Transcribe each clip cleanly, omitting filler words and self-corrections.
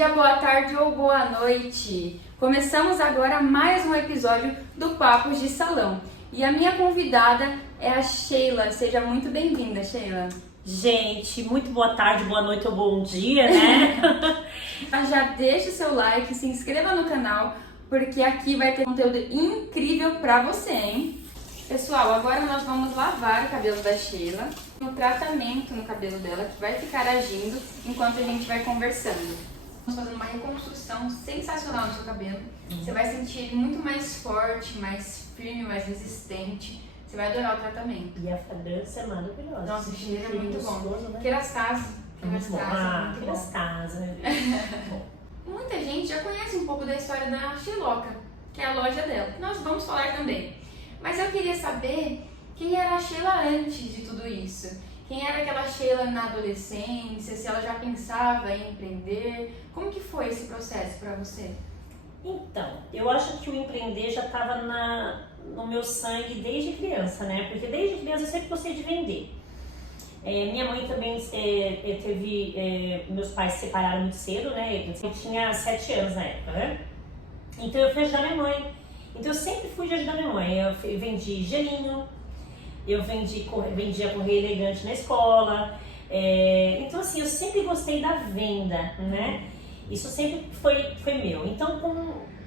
dia, boa tarde ou boa noite. Começamos agora mais um episódio do Papos de Salão. E a minha convidada é a Sheila. Seja muito bem-vinda, Sheila. Gente, muito boa tarde, boa noite ou bom dia, né? Já deixa o seu like, se inscreva no canal, porque aqui vai ter conteúdo incrível pra você, hein? Pessoal, agora nós vamos lavar o cabelo da Sheila, no tratamento no cabelo dela, que vai ficar agindo enquanto a gente vai conversando. Estamos fazendo uma reconstrução sensacional no seu cabelo. Você vai sentir ele muito mais forte, mais firme, mais resistente. Você vai adorar o tratamento. E a fragrância é maravilhosa. Nossa, o cheiro é muito bom. Né? Kerastase. Kerastase. Muita gente já conhece um pouco da história da Sheiloca, que é a loja dela. Nós vamos falar também. Mas eu queria saber quem era a Sheila antes de tudo isso. Quem era aquela Sheila na adolescência, se ela já pensava em empreender. Como que foi esse processo para você? Então, eu acho que o empreender já estava no meu sangue desde criança, né? Porque desde criança eu sempre gostei de vender. Minha mãe também teve... meus pais se separaram muito cedo, né? Eu tinha 7 anos na época, né? Então eu fui ajudar minha mãe. Então eu sempre fui de ajudar minha mãe. Eu vendi gelinho, eu vendia correio elegante na escola. Então assim, eu sempre gostei da venda, né? Isso sempre foi meu. Então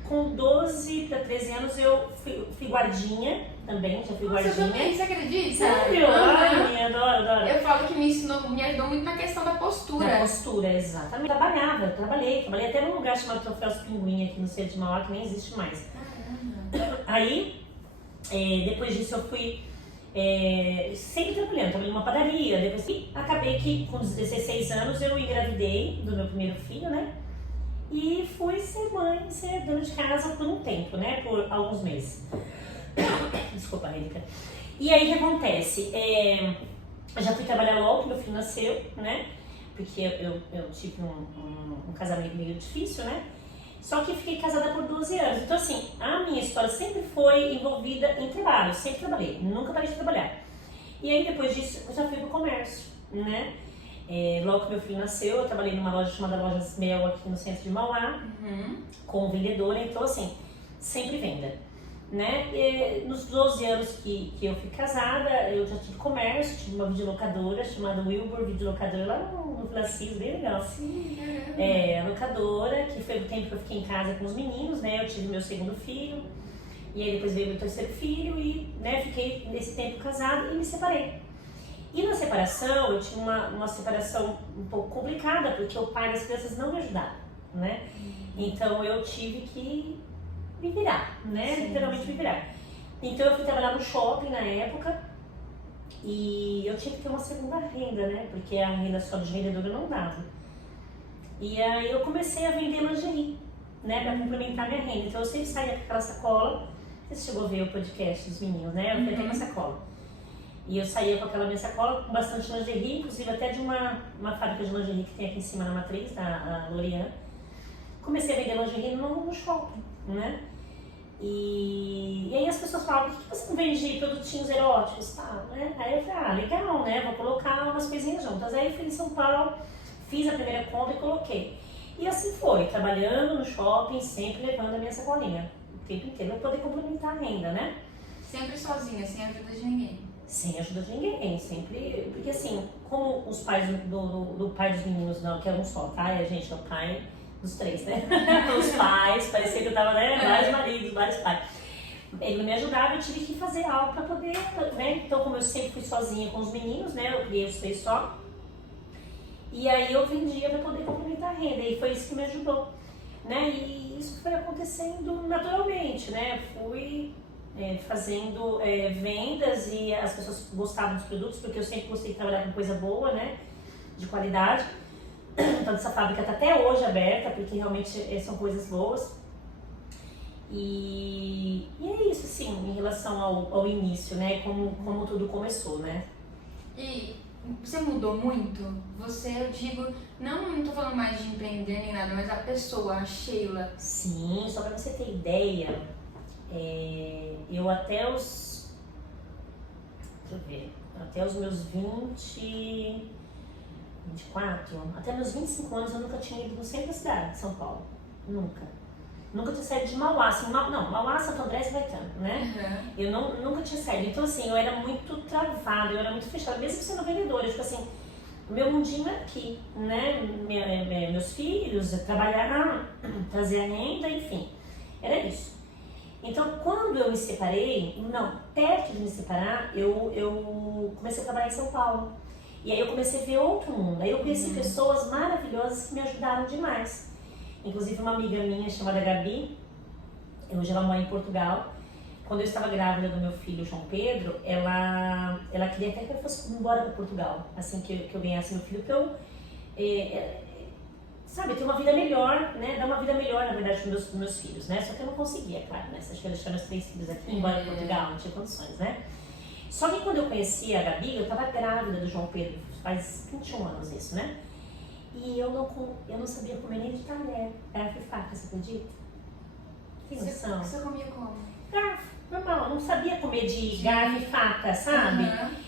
com 12 para 13 anos eu fui guardinha também, já fui guardinha. Você também, você acredita? Sério? Ai, adoro. Eu falo que me ajudou muito na questão da postura. Da postura, exatamente. Trabalhei até num lugar chamado Troféu Pinguim aqui no centro de Mauá, que nem existe mais. Aí, depois disso eu fui sempre trabalhei numa padaria, depois acabei que com 16 anos eu engravidei do meu primeiro filho, né? E fui ser dona de casa por um tempo, né? Por alguns meses. Desculpa, Érica. E aí o que acontece? Eu já fui trabalhar logo que meu filho nasceu, né? Porque eu tive um casamento meio difícil, né? Só que fiquei casada por 12 anos. Então, assim, a minha história sempre foi envolvida em trabalho. Eu sempre trabalhei, nunca parei de trabalhar. E aí, depois disso, eu já fui pro comércio, né? Logo que meu filho nasceu, eu trabalhei numa loja chamada Lojas Mel aqui no centro de Mauá, como vendedora. Então, assim, sempre venda, né? Nos 12 anos que eu fui casada, eu já tive comércio, tive uma videolocadora chamada Wilbur Videolocadora lá no Francisco, bem legal. Sim, A locadora, que foi o tempo que eu fiquei em casa com os meninos, né? Eu tive meu segundo filho, e aí depois veio meu terceiro filho e, né, fiquei nesse tempo casada e me separei. E na separação, eu tive uma separação um pouco complicada, porque o pai das crianças não me ajudava, né? Então eu tive que me virar, né? Literalmente me virar. Então eu fui trabalhar no shopping na época e eu tinha que ter uma segunda renda, né? Porque a renda só de vendedora não dava. E aí eu comecei a vender lingerie, né? Pra complementar minha renda. Então eu sempre saía com aquela sacola. Você chegou a ver o podcast dos meninos, né? Eu fui até com a sacola. E eu saía com aquela minha sacola com bastante lingerie, inclusive até de uma fábrica de lingerie que tem aqui em cima na Matriz, da L'Oréal. Comecei a vender lingerie no shopping, né? E aí as pessoas falavam, por que você não vende produtinhos eróticos, tá? Né? Aí eu falei, legal, né? Vou colocar umas coisinhas juntas. Aí eu fui em São Paulo, fiz a primeira compra e coloquei. E assim foi, trabalhando no shopping, sempre levando a minha sacolinha o tempo inteiro, pra poder complementar a renda, né? Sempre sozinha, sem a ajuda de ninguém. Sem ajuda de ninguém, sempre. Porque assim, como os pais do pai dos meninos, não, que é um só, tá? A gente é o pai dos 3, né? Os pais, parecia que eu tava, né? Vários maridos, vários pais. Ele não me ajudava, eu tive que fazer algo pra poder, né? Então, como eu sempre fui sozinha com os meninos, né? Eu criei os 3 só. E aí eu vendia pra poder complementar a renda. E foi isso que me ajudou, né? E isso foi acontecendo naturalmente, né? Fui fazendo vendas e as pessoas gostavam dos produtos, porque eu sempre gostei de trabalhar com coisa boa, né? De qualidade. Então essa fábrica está até hoje aberta, porque realmente são coisas boas. E é isso, assim, em relação ao início, né? Como tudo começou, né? E você mudou muito? Eu digo, não tô falando mais de empreender nem nada, mas a pessoa, a Sheila. Sim, só para você ter ideia, eu até os... Deixa eu ver, até os meus 20... 24, até meus 25 anos eu nunca tinha ido no centro da cidade de São Paulo. Nunca. Nunca tinha saído de Mauá, assim, Mauá, Santo André e Caetano, né? Eu nunca tinha saído. Então, assim, eu era muito travada, eu era muito fechada, mesmo sendo vendedora. Tipo assim, o meu mundinho é aqui, né? Meus filhos, trabalhar, trazer a renda, enfim. Era isso. Então, quando eu me separei, perto de me separar, eu comecei a trabalhar em São Paulo. E aí eu comecei a ver outro mundo. Aí eu conheci pessoas maravilhosas que me ajudaram demais. Inclusive uma amiga minha chamada Gabi, hoje ela mora em Portugal. Quando eu estava grávida do meu filho João Pedro, ela queria até que eu fosse embora para Portugal, assim que eu ganhasse meu filho, porque sabe, ter uma vida melhor, né? Dar uma vida melhor, na verdade, para os meus filhos, né? Só que eu não conseguia, claro, né? Se eu deixar meus 3 filhos aqui, embora em Portugal, não tinha condições, né? Só que quando eu conheci a Gabi, eu estava grávida do João Pedro, faz 21 anos isso, né? E eu não sabia comer nem de talher, garfo e faca, você acredita? Que noção? Você comia como? Garfo, normal, eu não sabia comer de garfo e faca, sabe?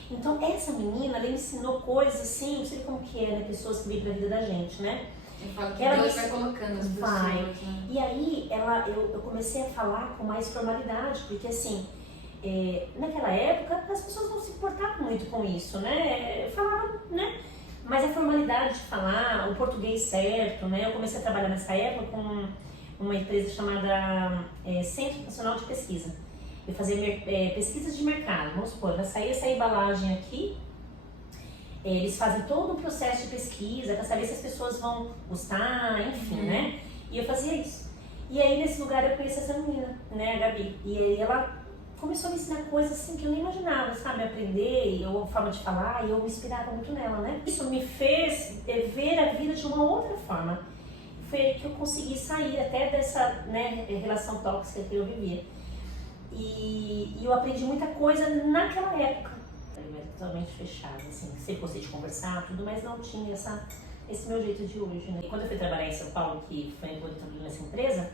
Então essa menina, ela me ensinou coisas assim, não sei como que é, né? Pessoas que vêm pra vida da gente, né? Eu falo que ela Deus vai colocando as pessoas. Né? E aí eu comecei a falar com mais formalidade, porque assim, naquela época as pessoas não se importavam muito com isso, né? Eu falava, né? Mas a formalidade de falar, o português certo, né? Eu comecei a trabalhar nessa época com uma empresa chamada Centro Nacional de Pesquisa. Eu fazia pesquisas de mercado, vamos supor, vai sair essa embalagem aqui, eles fazem todo o processo de pesquisa para saber se as pessoas vão gostar, enfim, né? E eu fazia isso. E aí nesse lugar eu conheci essa menina, né, a Gabi. E aí ela começou a me ensinar coisas assim que eu nem imaginava, sabe? Aprender, ou a forma de falar, e eu me inspirava muito nela, né? Isso me fez ver a vida de uma outra forma. Foi aí que eu consegui sair até dessa, né, relação tóxica que eu vivia. E eu aprendi muita coisa naquela época. Eu era totalmente fechada, assim, sempre gostei de conversar, tudo, mas não tinha esse meu jeito de hoje, né? E quando eu fui trabalhar em São Paulo, que foi quando eu trabalhei nessa empresa,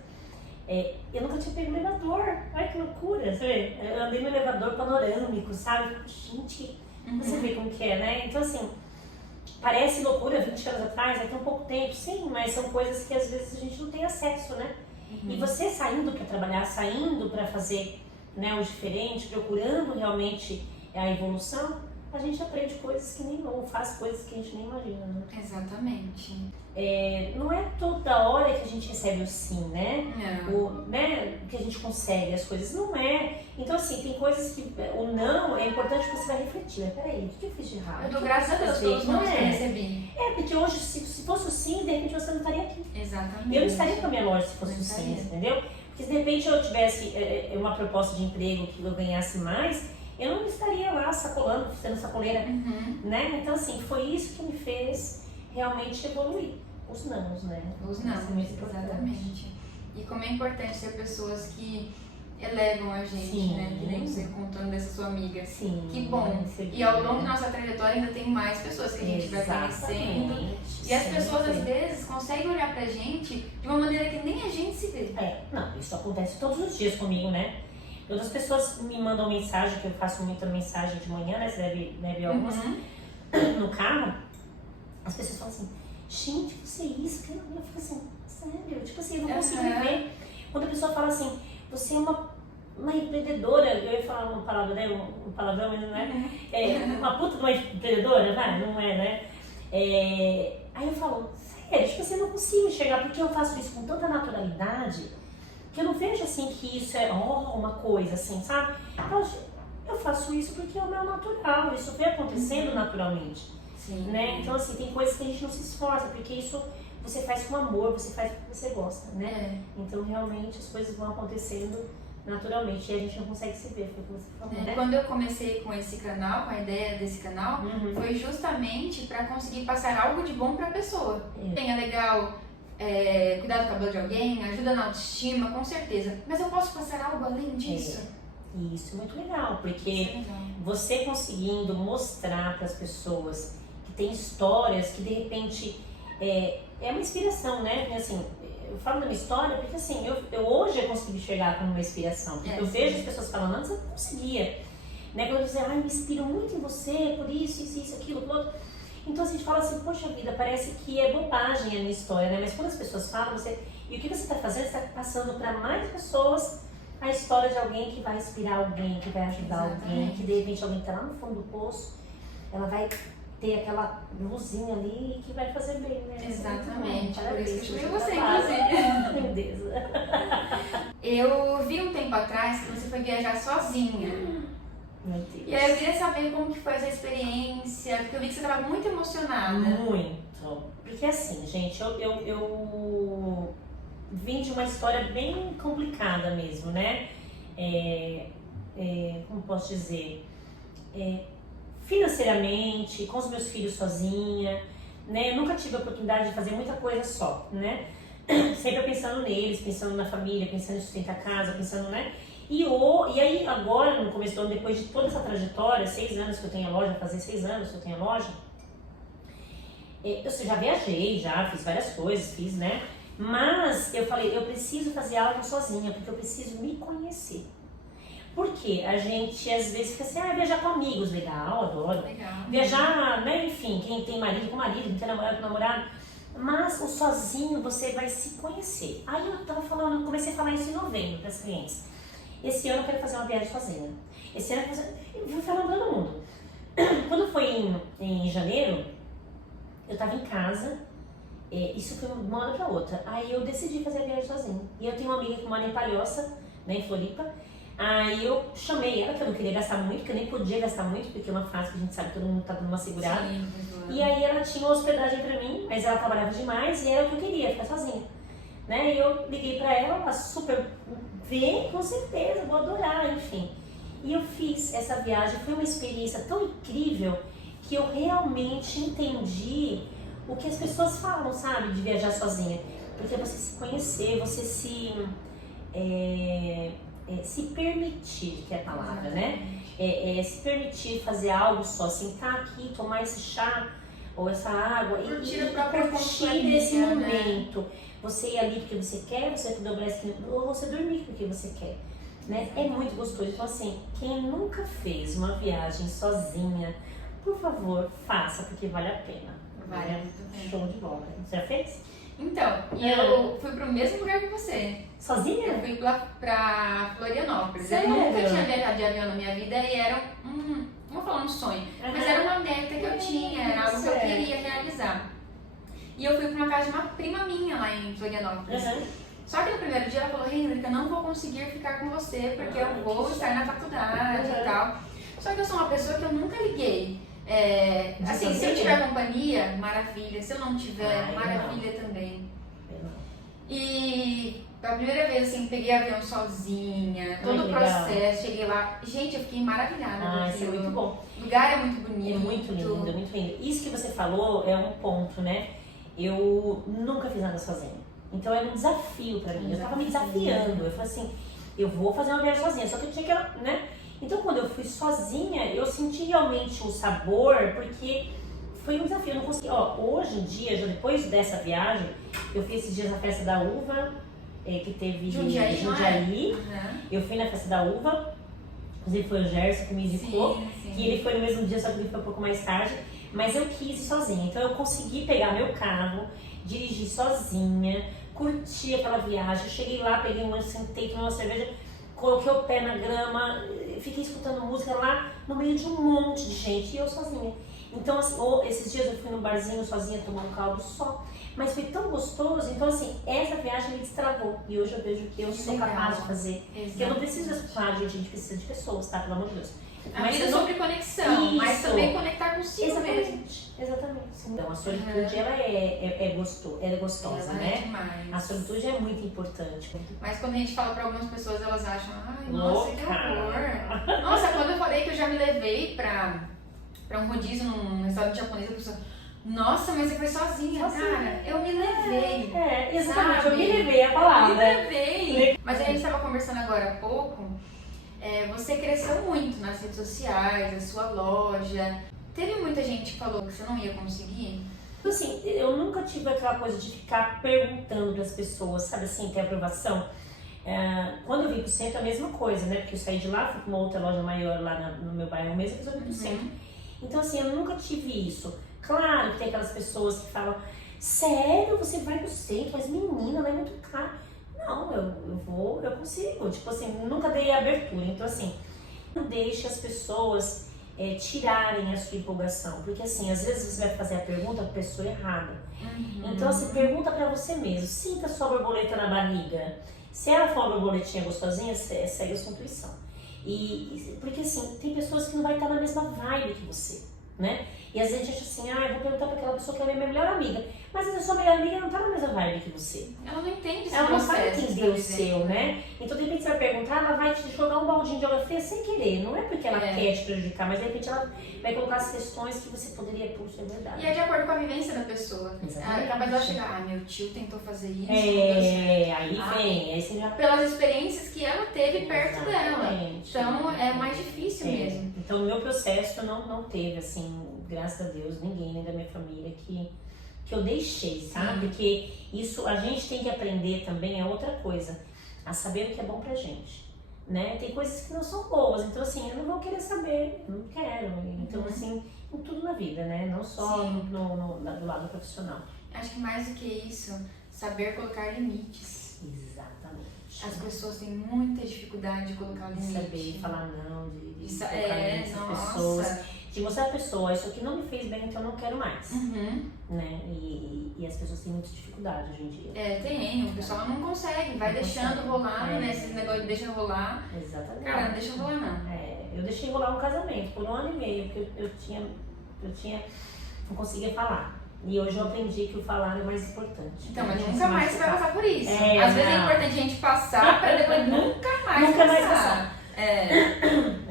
eu nunca tinha pego um elevador. Olha que loucura, você vê? Eu andei no elevador panorâmico, sabe? Gente, você vê como que é, né? Então, assim, parece loucura 20 anos atrás, é tão pouco tempo, sim, mas são coisas que às vezes a gente não tem acesso, né? E você saindo para trabalhar, saindo para fazer, né, o diferente, procurando realmente a evolução, a gente aprende coisas que nem ou faz coisas que a gente nem imagina, né? Exatamente. Não é toda hora que a gente recebe o sim, né? Não. Que a gente consegue as coisas, não é. Então, assim, tem coisas que o não é importante que você vai refletir. Peraí, o que eu fiz de errado? Eu dou graças a Deus pelos nomes que eu recebi. Porque hoje, se fosse o sim, de repente você não estaria aqui. Exatamente. Eu não estaria com a minha loja se fosse o sim, entendeu? Porque se de repente eu tivesse uma proposta de emprego que eu ganhasse mais, eu não estaria lá sacolando, sendo sacoleira, né? Então, assim, foi isso que me fez realmente evoluir. Os nãos, né? Os nãos, exatamente. E como é importante ter pessoas que elevam a gente, sim, né? Que nem você contando dessa sua amiga. Sim. Que bom. E ao longo da nossa trajetória ainda tem mais pessoas que a gente vai conhecendo. E as pessoas às vezes conseguem olhar pra gente de uma maneira que nem a gente se vê. Não, isso acontece todos os dias comigo, né? Outras pessoas me mandam mensagem, que eu faço muita mensagem de manhã, né? Você deve ver algumas no carro. As pessoas falam assim, gente, você é isso? Eu fico assim, sério? Tipo assim, eu não consigo ver. Quando a pessoa fala assim, você é uma empreendedora, eu ia falar uma palavra, né? Um palavrão, mas não é. Uma puta de uma empreendedora, vai? Não é, né? Aí eu falo, sério, tipo assim, eu não consigo enxergar, porque eu faço isso com tanta naturalidade, que eu não vejo assim que isso é uma coisa assim, sabe? Eu faço isso porque é o meu natural, isso vem acontecendo naturalmente. Sim. Né? Então, assim, tem coisas que a gente não se esforça, porque isso você faz com amor, você faz porque você gosta, né? Então, realmente, as coisas vão acontecendo naturalmente e a gente não consegue se ver, foi o que você falou, né? Quando eu comecei com esse canal, com a ideia desse canal, foi justamente para conseguir passar algo de bom para a pessoa. É legal cuidar do cabelo de alguém, ajuda na autoestima, com certeza. Mas eu posso passar algo além disso? Isso é muito legal, porque você conseguindo mostrar para as pessoas que tem histórias que de repente é uma inspiração, né? Assim, eu falo da minha história porque assim, eu hoje eu consegui chegar como uma inspiração, porque eu vejo as pessoas falando, antes eu não conseguia, né? Quando eu dizia, me inspiro muito em você, por isso, aquilo, aquilo. Então assim, a gente fala assim, poxa vida, parece que é bobagem a minha história, né? Mas quando as pessoas falam, e o que você está fazendo? Você está passando para mais pessoas a história de alguém que vai inspirar alguém, que vai ajudar alguém, que de repente alguém está lá no fundo do poço, ela vai ter aquela luzinha ali que vai fazer bem, né? Exatamente, por Parabéns, isso que eu chamei seu você, trabalho. inclusive. Meu Deus. Eu vi um tempo atrás que você foi viajar sozinha. Meu Deus. E aí eu queria saber como que foi essa experiência, porque eu vi que você estava muito emocionada. Muito. Porque assim, gente, eu vim de uma história bem complicada mesmo, né? Como posso dizer? Financeiramente, com os meus filhos sozinha, né? Eu nunca tive a oportunidade de fazer muita coisa só, né? Sempre pensando neles, pensando na família, pensando em sustentar a casa, pensando, né? E aí agora, no começo do ano, depois de toda essa trajetória, 6 anos que eu tenho a loja, fazer 6 anos que eu tenho a loja, eu já viajei, já fiz várias coisas, né? Mas eu falei, eu preciso fazer algo sozinha, porque eu preciso me conhecer. Porque a gente às vezes fica assim, viajar com amigos, legal, adoro. Legal. Viajar, né, enfim, quem tem marido com marido, quem tem namorado com namorado. Mas o sozinho você vai se conhecer. Aí eu comecei a falar isso em novembro para as clientes. Esse ano eu quero fazer uma viagem sozinha. Esse ano eu vou falar para todo mundo. Quando foi em janeiro, eu estava em casa. Isso foi de uma hora para outra. Aí eu decidi fazer a viagem sozinha. E eu tenho uma amiga que mora em Palhoça, né, em Floripa. Aí eu chamei ela, que eu não queria gastar muito, que eu nem podia gastar muito, porque é uma fase que a gente sabe que todo mundo tá dando uma segurada. Sim, e aí ela tinha uma hospedagem pra mim, mas ela trabalhava demais e era o que eu queria, ficar sozinha. Né? E eu liguei pra ela super, vem, com certeza, vou adorar, enfim. E eu fiz essa viagem, foi uma experiência tão incrível que eu realmente entendi o que as pessoas falam, sabe, de viajar sozinha. Porque você se conhecer, você se permitir, que é a palavra, né? Se permitir fazer algo só, sentar aqui, tomar esse chá ou essa água Curtir e a própria curtir esse companhia, momento. Você ir ali porque você quer, você dobrar a esquina, ou você dormir porque você quer. Né? É muito gostoso. Então assim, quem nunca fez uma viagem sozinha, por favor, faça, porque vale a pena. Vale muito a pena. Show de bola. Você já fez? Então, eu fui pro mesmo lugar que você. Sozinha? Eu fui pra Florianópolis. Sério? Eu nunca tinha viajado de avião na minha vida e era vou falar um sonho, mas era uma meta que eu tinha, era algo que eu queria realizar. E eu fui pra uma casa de uma prima minha lá em Florianópolis. Só que no primeiro dia ela falou, Henrique, eu não vou conseguir ficar com você porque eu vou estar na faculdade e tal. Só que eu sou uma pessoa que eu nunca liguei. Assim, se eu tiver companhia, maravilha. Se eu não tiver, maravilha também. E pela primeira vez, assim, peguei avião sozinha, todo o processo, cheguei lá. Gente, eu fiquei maravilhada. Isso é muito bom. O lugar é muito bonito. É muito lindo, é muito lindo. Isso que você falou é um ponto, né? Eu nunca fiz nada sozinha. Então era um desafio pra mim. Eu tava me desafiando. Eu falei assim, eu vou fazer uma viagem sozinha. Só que eu tinha que, né? Então quando eu fui sozinha, eu senti realmente o sabor, porque foi um desafio. Eu não consegui. Hoje em dia, já depois dessa viagem, eu fui esses dias na festa da uva, que teve em Jundiaí. Eu fui na festa da uva, inclusive foi o Gerson que me indicou, que ele foi no mesmo dia, só que ele foi um pouco mais tarde. Mas eu quis ir sozinha, então eu consegui pegar meu carro, dirigir sozinha, curti aquela viagem. Eu cheguei lá, peguei sentei, tomei uma cerveja, coloquei o pé na grama, fiquei escutando música lá no meio de um monte de gente e eu sozinha. Então, assim, esses dias eu fui num barzinho sozinha tomar um caldo só, mas foi tão gostoso. Então, assim, essa viagem me destravou e hoje eu vejo que eu sou capaz de fazer. Porque eu não preciso escutar, gente, a gente precisa de pessoas, tá? Pelo amor de Deus. Mas é sobre conexão, mas também conectar consigo mesmo. Exatamente. Então, a solitude, ela é gostosa, né? Demais. A solitude é muito importante. Mas quando a gente fala pra algumas pessoas, elas acham, ai, nossa, que Louca. horror. Nossa, quando eu falei que eu já me levei pra um rodízio num restaurante japonês, a pessoa, nossa, mas você foi sozinha, cara. Eu me levei. Exatamente, sabe? eu me levei a palavra. Eu me levei. Mas a gente tava conversando agora há pouco, você cresceu muito nas redes sociais, a sua loja. Teve muita gente que falou que você não ia conseguir? Assim, eu nunca tive aquela coisa de ficar perguntando para as pessoas, sabe assim, ter aprovação. Quando eu vim pro centro, a mesma coisa, né? Porque eu saí de lá, fui para uma outra loja maior lá no meu bairro mesmo, depois eu vim pro centro. Então, assim, eu nunca tive isso. Claro que tem aquelas pessoas que falam, sério, você vai no centro, mas menina, não é muito caro. Não, eu consigo. Tipo assim, nunca dei abertura. Então assim, não deixe as pessoas tirarem a sua empolgação. Porque assim, às vezes você vai fazer a pergunta pra pessoa errada. Então assim, pergunta pra você mesmo. Sinta a sua borboleta na barriga. Se ela for uma borboletinha gostosinha, segue a sua intuição. Porque assim, tem pessoas que não vai estar na mesma vibe que você, né? E às vezes a gente acha assim, eu vou perguntar pra aquela pessoa que é minha melhor amiga. Mas às vezes a sua melhor amiga não tá na mesma vibe que você. Ela não entende esse Ela não processo. vai entender o seu, né? Então de repente você vai perguntar, ela vai te jogar um baldinho de água fria sem querer. Não é porque ela quer te prejudicar, mas de repente ela vai colocar as questões que você poderia, puxa, é verdade. E é de acordo com a vivência da pessoa. Exatamente. Capaz dela chegar, meu tio tentou fazer isso. Aí vem, aí você já... Pelas experiências que ela teve perto dela. Exatamente. Então é mais difícil mesmo. Então no meu processo não teve, assim, graças a Deus, ninguém, nem da minha família que eu deixei, sabe? Porque isso a gente tem que aprender também, é outra coisa, a saber o que é bom pra gente, né? Tem coisas que não são boas, então assim, eu não vou querer saber, não quero. Então assim, em tudo na vida, né? Não só do lado profissional. Acho que mais do que isso, saber colocar limites. Exatamente. As pessoas têm muita dificuldade de colocar De limite. saber falar não, de colocar limites nas nossa. pessoas. De mostrar a pessoa, isso aqui não me fez bem, então eu não quero mais. Né? E as pessoas têm muita dificuldade hoje em dia. Tem, o pessoal não consegue, vai deixando rolar, né? Esses negócios de deixa rolar. Exatamente. Cara, não deixa rolar não. Eu deixei rolar um casamento por 1 ano e meio, porque não conseguia falar. E hoje eu aprendi que o falar é mais importante. Então, mas nunca mais você vai passar por isso. Às vezes é importante a gente passar pra depois nunca mais passar.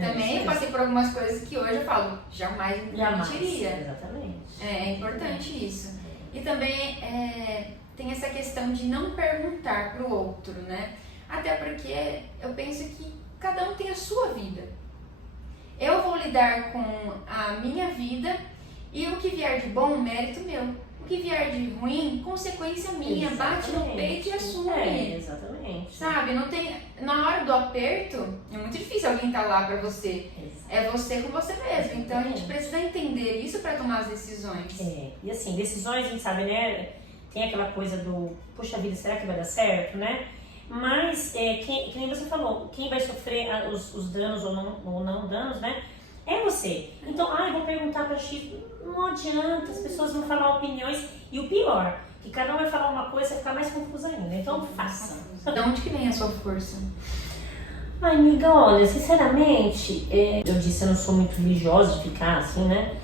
Também eu passei por algumas coisas que hoje eu falo, jamais me permitiria. Exatamente. É importante isso. E também tem essa questão de não perguntar pro outro, né? Até porque eu penso que cada um tem a sua vida. Eu vou lidar com a minha vida e o que vier de bom, mérito meu. O que vier de ruim, consequência minha. Bate no peito e assume. Exatamente. Sabe, não tem... Na hora do aperto, é muito difícil alguém estar lá pra você. É você com você mesmo. Então a gente precisa entender isso pra tomar as decisões. E assim, decisões, a gente sabe, né? Tem aquela coisa do, puxa vida, será que vai dar certo, né? Mas, que nem você falou, quem vai sofrer os danos ou não danos, né? É você. Então, eu vou perguntar pra X, não adianta, as pessoas vão falar opiniões. E o pior, que cada um vai falar uma coisa e vai ficar mais confusa ainda. Então, faça. De onde que vem a sua força? Ai, amiga, olha, sinceramente, eu disse, eu não sou muito religiosa de ficar assim, né?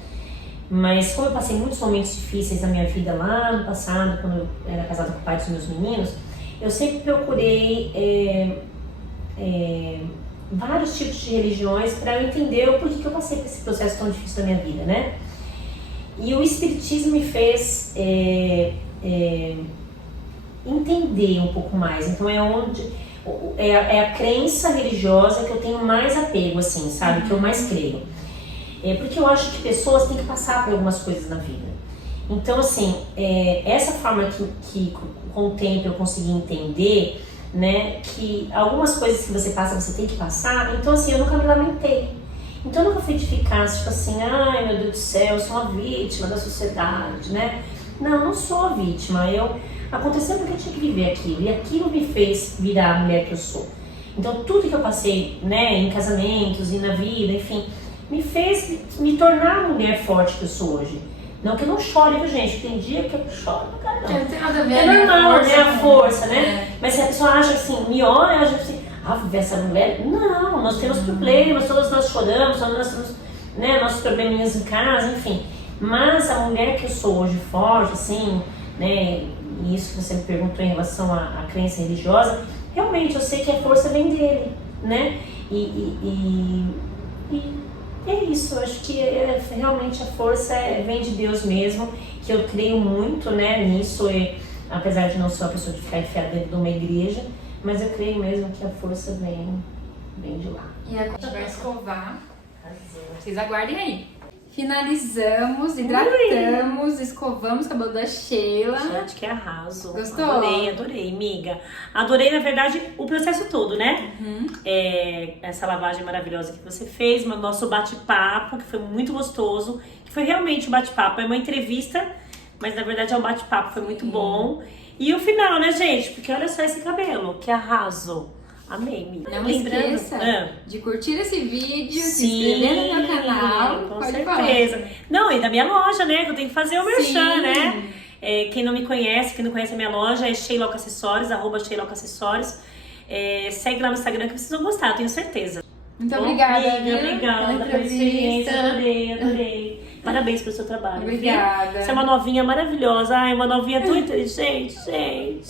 Mas como eu passei muitos momentos difíceis na minha vida lá no passado, quando eu era casada com o pai dos meus meninos, eu sempre procurei vários tipos de religiões para eu entender o porquê que eu passei por esse processo tão difícil da minha vida, né? E o Espiritismo me fez entender um pouco mais. Então é a crença religiosa que eu tenho mais apego, assim, sabe? Que eu mais creio. Porque eu acho que pessoas têm que passar por algumas coisas na vida. Então, assim, essa forma que com o tempo eu consegui entender, né, que algumas coisas que você passa, você tem que passar. Então, assim, eu nunca me lamentei. Então, eu nunca fui de ficar, tipo assim, ai, meu Deus do céu, eu sou uma vítima da sociedade, né? Não sou vítima. Aconteceu porque eu tinha que viver aquilo. E aquilo me fez virar a mulher que eu sou. Então, tudo que eu passei, né, em casamentos e na vida, enfim, me fez me tornar a mulher forte que eu sou hoje. Não que eu não chore, viu, gente? Tem dia que eu choro pra caramba. Não tem nada a ver, é normal, né? A força, né? É. Mas se a pessoa acha assim, me olha, ela acha assim, essa mulher... Não, nós temos problemas, todas nós choramos, todas nós temos, né, nossos probleminhas em casa, enfim. Mas a mulher que eu sou hoje forte, assim, né? E isso que você me perguntou em relação à crença religiosa, realmente eu sei que a força vem dele, né? E é isso, eu acho que realmente a força vem de Deus mesmo, que eu creio muito, né, nisso, apesar de não ser uma pessoa de ficar enfiada dentro de uma igreja, mas eu creio mesmo que a força vem de lá. E a gente vai escovar. Vocês aguardem aí. Finalizamos, hidratamos, escovamos o cabelo da Sheila. Gente, que arraso. Gostou? Adorei, amiga. Adorei, na verdade, o processo todo, né? Essa lavagem maravilhosa que você fez, o nosso bate-papo, que foi muito gostoso, que foi realmente um bate-papo. É uma entrevista, mas na verdade é um bate-papo, foi muito bom. E o final, né, gente? Porque olha só esse cabelo, que arraso. Amei, amiga. Não esqueça de curtir esse vídeo, se inscrever no meu canal. Com Pode certeza. falar. Não, e da minha loja, né? Que eu tenho que fazer o merchan, Sim. né? Quem não me conhece, quem não conhece a minha loja é Sheilock Acessórios, @SheilockAcessórios. Segue lá no Instagram que vocês vão gostar, eu tenho certeza. Muito obrigada, amiga, obrigada pela pela experiência, entrevista. adorei. Parabéns pelo seu trabalho. Obrigada. Viu? Você é uma novinha maravilhosa. Ai, uma novinha tão inteligente, gente.